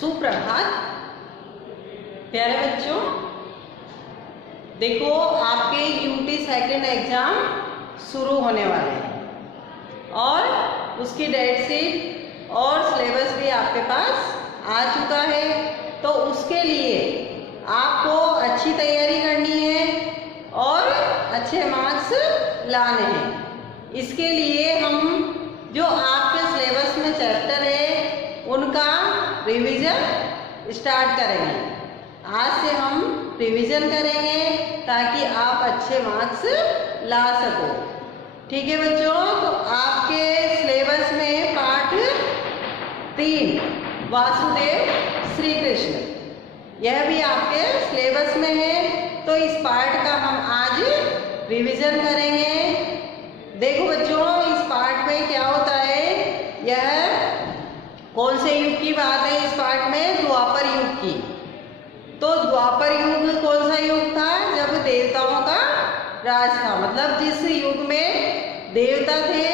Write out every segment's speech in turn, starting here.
सुप्रभात प्यारे बच्चों। देखो आपके यूटी सेकंड एग्जाम शुरू होने वाले हैं और उसकी डेट शीट और सिलेबस भी आपके पास आ चुका है। तो उसके लिए आपको अच्छी तैयारी करनी है और अच्छे मार्क्स लाने हैं। इसके लिए हम जो आपके सिलेबस में चैप्टर है उनका रिवीजन स्टार्ट करेंगे। आज से हम रिवीजन करेंगे ताकि आप अच्छे मार्क्स ला सको। ठीक है बच्चों, तो आपके सिलेबस में पाठ 3 वासुदेव श्री कृष्ण यह भी आपके सिलेबस में है। तो इस पाठ का हम आज रिवीजन करेंगे। देखो बच्चों, इस पाठ में क्या होता है, यह कौन से युग की बात है इस पाठ में? द्वापर युग की। तो द्वापर युग कौन सा युग था? जब देवताओं का राज था, मतलब जिस युग में देवता थे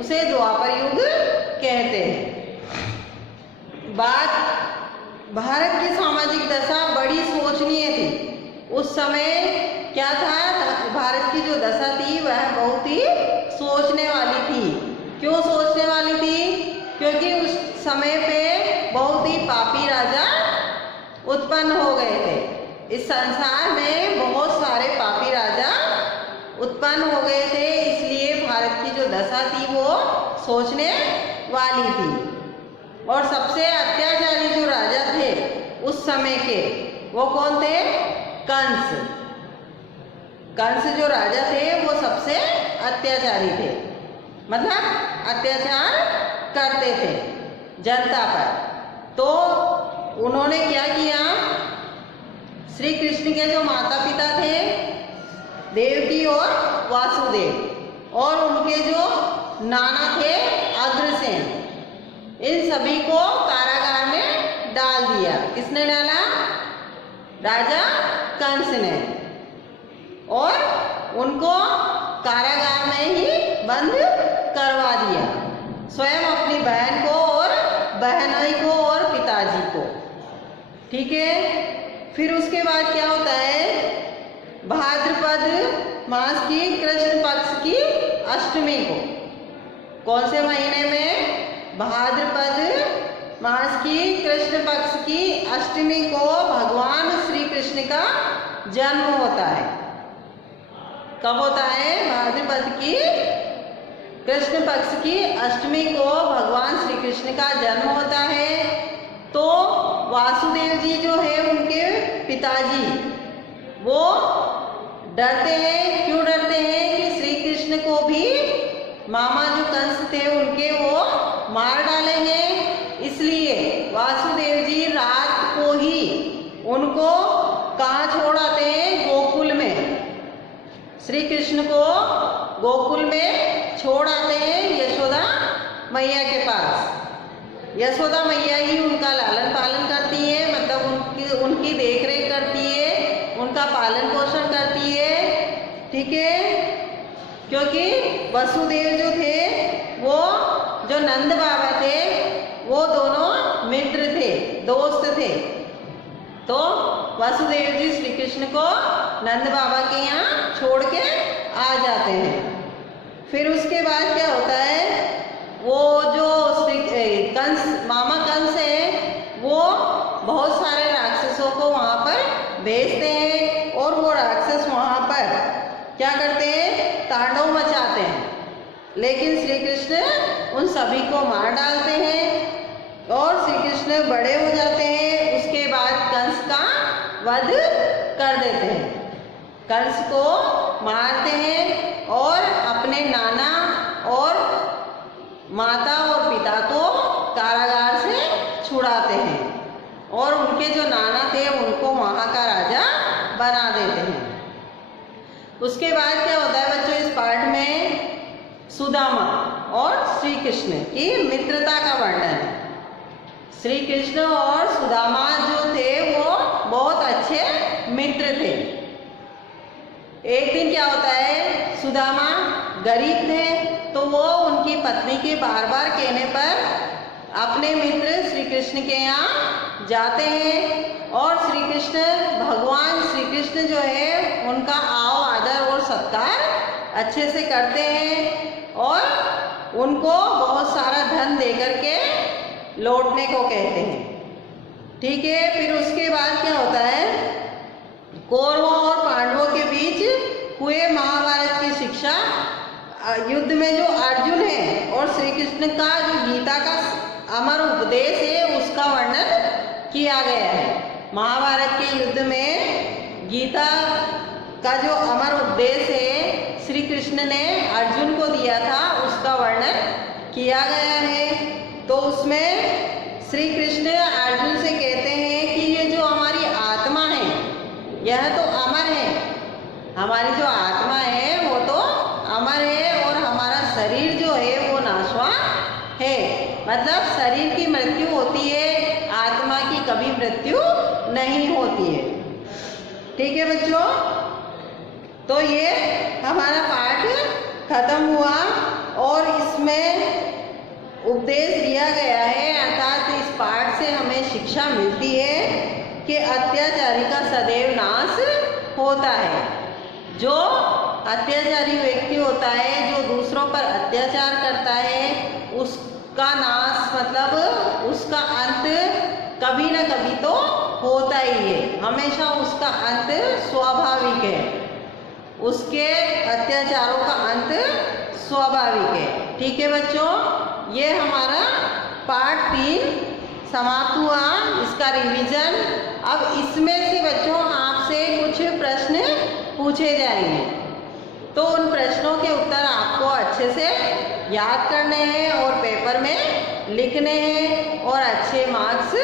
उसे द्वापर युग कहते हैं। बात भारत की सामाजिक दशा बड़ी शोचनीय थी। उस समय क्या था, भारत की जो दशा थी वह बहुत ही सोचने वाली थी। क्यों सोचने वाली थी? क्योंकि उस समय पे बहुत ही पापी राजा उत्पन्न हो गए थे। इस संसार में बहुत सारे पापी राजा उत्पन्न हो गए थे, इसलिए भारत की जो दशा थी वो सोचने वाली थी। और सबसे अत्याचारी जो राजा थे उस समय के, वो कौन थे? कंस। कंस जो राजा थे वो सबसे अत्याचारी थे, मतलब अत्याचार करते थे जनता पर। तो उन्होंने क्या किया, श्री कृष्ण के जो माता पिता थे देवकी और वासुदेव, और उनके जो नाना थे अग्रसेन, इन सभी को कारागार में डाल दिया। किसने डाला? राजा कंस ने। और उनको कारागार में ही बंद करवा दिया, स्वयं अपनी बहन को और बहनोई को और पिताजी को। ठीक है, फिर उसके बाद क्या होता है, भाद्रपद मास की कृष्ण पक्ष की अष्टमी को, कौन से महीने में? भाद्रपद मास की कृष्ण पक्ष की अष्टमी को भगवान श्री कृष्ण का जन्म होता है। कब होता है? भाद्रपद की कृष्ण पक्ष की अष्टमी को भगवान श्री कृष्ण का जन्म होता है। तो वासुदेव जी जो है उनके पिताजी, वो डरते हैं। क्यों डरते हैं? कि श्री कृष्ण को भी मामा जो कंस थे उनके वो मार डालेंगे। इसलिए वासुदेव जी रात को ही उनको कहाँ छोड़ आते हैं? गोकुल में। श्री कृष्ण को गोकुल में छोड़ आते हैं यशोदा मैया के पास। यशोदा मैया ही उनका लालन पालन करती है, मतलब उनकी देख रेख करती है, उनका पालन पोषण करती है। ठीक है, क्योंकि वसुदेव जो थे वो जो नंद बाबा थे वो दोनों मित्र थे, दोस्त थे। तो वासुदेव जी श्री कृष्ण को नंद बाबा के यहाँ छोड़ के आ जाते हैं। फिर उसके बाद क्या होता है, वो जो कंस मामा कंस है वो बहुत सारे राक्षसों को वहाँ पर भेजते हैं, और वो राक्षस वहाँ पर क्या करते हैं? तांडव मचाते हैं। लेकिन श्री कृष्ण उन सभी को मार डालते हैं और श्री कृष्ण बड़े हो जाते हैं। उसके बाद कंस का वध कर देते हैं, कंस को मारते हैं और अपने नाना और माता और पिता को कारागार से छुड़ाते हैं, और उनके जो नाना थे उनको वहाँ का राजा बना देते हैं। उसके बाद क्या होता है बच्चों, इस पाठ में सुदामा और श्री कृष्ण की मित्रता का वर्णन है। श्री कृष्ण और सुदामा जो थे वो बहुत अच्छे मित्र थे। एक दिन क्या होता है, सुदामा गरीब थे, तो वो उनकी पत्नी के बार बार कहने पर अपने मित्र श्री कृष्ण के यहाँ जाते हैं और श्री कृष्ण भगवान श्री कृष्ण जो है उनका आओ आदर और सत्कार अच्छे से करते हैं और उनको बहुत सारा धन दे करके लौटने को कहते हैं। ठीक है, फिर उसके बाद क्या होता है, कौरवों और पांडवों के बीच हुए महाभारत की शिक्षा युद्ध में जो अर्जुन है और श्री कृष्ण का जो गीता का अमर उपदेश है उसका वर्णन किया गया है। महाभारत के युद्ध में गीता का जो अमर उपदेश है श्री कृष्ण ने अर्जुन को दिया था उसका वर्णन किया गया है। तो उसमें श्री कृष्ण अर्जुन से कहते हैं कि ये जो हमारी आत्मा है यह तो अमर है, हमारी जो आत्मा है वो तो अमर है और हमारा शरीर जो है वो नाशवान है। मतलब शरीर की मृत्यु होती है, आत्मा की कभी मृत्यु नहीं होती है। ठीक है बच्चों, तो ये हमारा पाठ खत्म हुआ और इसमें उपदेश दिया गया है, अर्थात इस पाठ से हमें शिक्षा मिलती है कि अत्याचारी का सदैव नाश होता है। जो अत्याचारी व्यक्ति होता है, जो दूसरों पर अत्याचार करता है, उसका नाश मतलब उसका अंत कभी न कभी तो होता ही है, हमेशा उसका अंत स्वाभाविक है, उसके अत्याचारों का अंत स्वाभाविक है। ठीक है बच्चों, ये हमारा पार्ट 3 समाप्त हुआ, इसका रिवीजन। अब इसमें से बच्चों आपसे कुछ प्रश्न पूछे जाएंगे, तो उन प्रश्नों के उत्तर आपको अच्छे से याद करने हैं और पेपर में लिखने हैं और अच्छे मार्क्स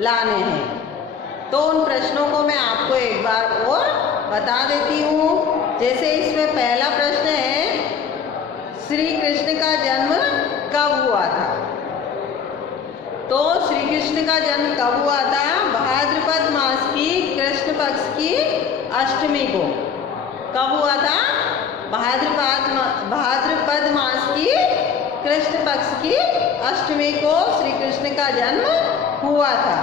लाने हैं। तो उन प्रश्नों को मैं आपको एक बार और बता देती हूँ। जैसे इसमें पहला प्रश्न है, श्री कृष्ण का जन्म कब हुआ था? तो श्री कृष्ण का जन्म कब हुआ था? भाद्रपद मास की कृष्ण पक्ष की अष्टमी को। कब हुआ था? भाद्रपद मास की कृष्ण पक्ष की अष्टमी को श्री कृष्ण का जन्म हुआ था।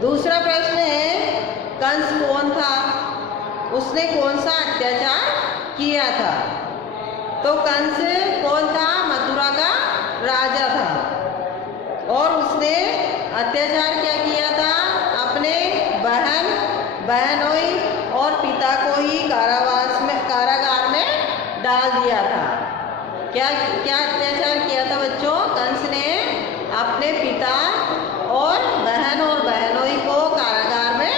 दूसरा प्रश्न है, कंस कौन था? उसने कौन सा अत्याचार किया था? तो कंस कौन था? मथुरा का राजा था और उसने अत्याचार क्या किया था? अपने बहनोई और पिता को ही कारागार में डाल दिया था। क्या अत्याचार किया था बच्चों? कंस ने अपने पिता और बहनोई को कारागार में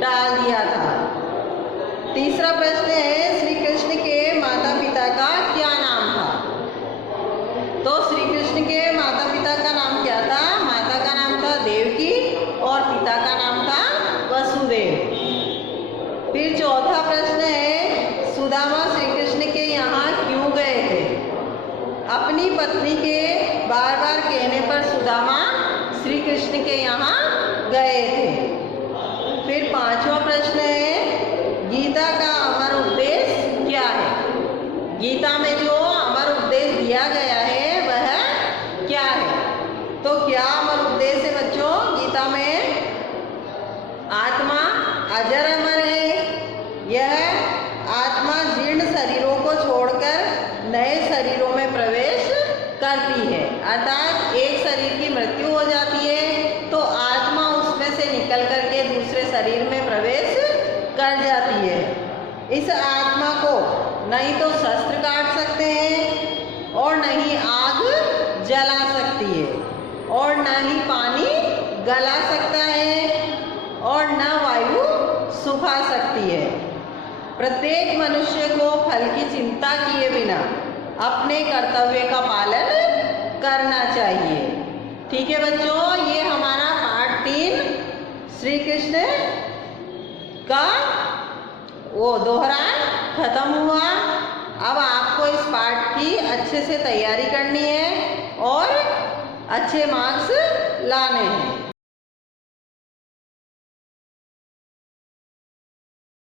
डाल दिया था। तीसरा प्रश्न है, श्री कृष्ण के माता पिता का क्या नाम था? तो श्री कृष्ण के माता पिता का नाम क्या था? माता का नाम था देवकी और पिता का नाम था वसुदेव। फिर चौथा प्रश्न है, सुदामा श्री कृष्ण के यहाँ क्यों गए थे? अपनी पत्नी के बार बार कहने पर सुदामा श्री कृष्ण के यहाँ गए थे। फिर पांचवा प्रश्न है, गीता का अमर उपदेश क्या है? गीता में जो अमर उपदेश दिया गया है वह क्या है? तो क्या अमर उपदेश है बच्चों गीता में? आत्मा अजर अमर है, यह आत्मा जीर्ण शरीरों को छोड़कर नए शरीरों में प्रवेश करती है। अर्थात एक शरीर की मृत्यु हो जाती है तो आत्मा उसमें से निकल करके दूसरे शरीर में प्रवेश कर जाती है। इस आत्मा को नहीं तो शस्त्र काट सकते हैं और न ही आग जला सकती है और न ही पानी गला सकता है और न वायु सुखा सकती है। प्रत्येक मनुष्य को फल की चिंता किए बिना अपने कर्तव्य का पालन करना चाहिए। ठीक है बच्चों, ये हमारा पार्ट 3 श्री कृष्ण का वो दोहरान खत्म हुआ। अब आपको इस पाठ की अच्छे से तैयारी करनी है और अच्छे मार्क्स लाने हैं।